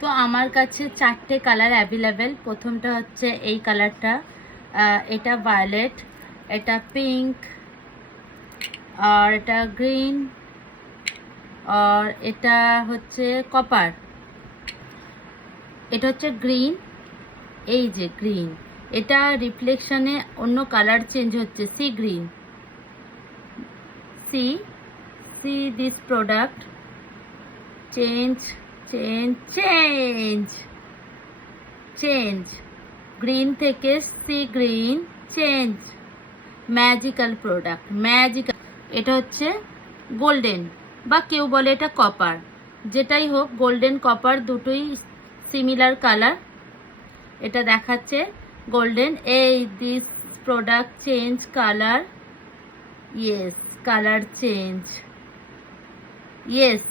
তো আমার কাছে 4টে কালার অ্যাভেলেবেল। প্রথমটা হচ্ছে এই কালারটা, এটা ভায়োলেট, এটা পিঙ্ক, আর এটা গ্রিন, আর এটা হচ্ছে কপার। এটা হচ্ছে গ্রিন, এই যে গ্রিন, এটা রিফ্লেকশনে অন্য কালার চেঞ্জ হচ্ছে, sea green. See see this product change change change change, green থেকে sea green change, magical product, magical. এটা হচ্ছে গোল্ডেন, বা কেউ বলে এটা কপার, যেটাই হোক, গোল্ডেন কপার দুটোই সিমিলার কালার। এটা দেখাচ্ছে গোল্ডেন। এই this product change colour, yes colour change, yes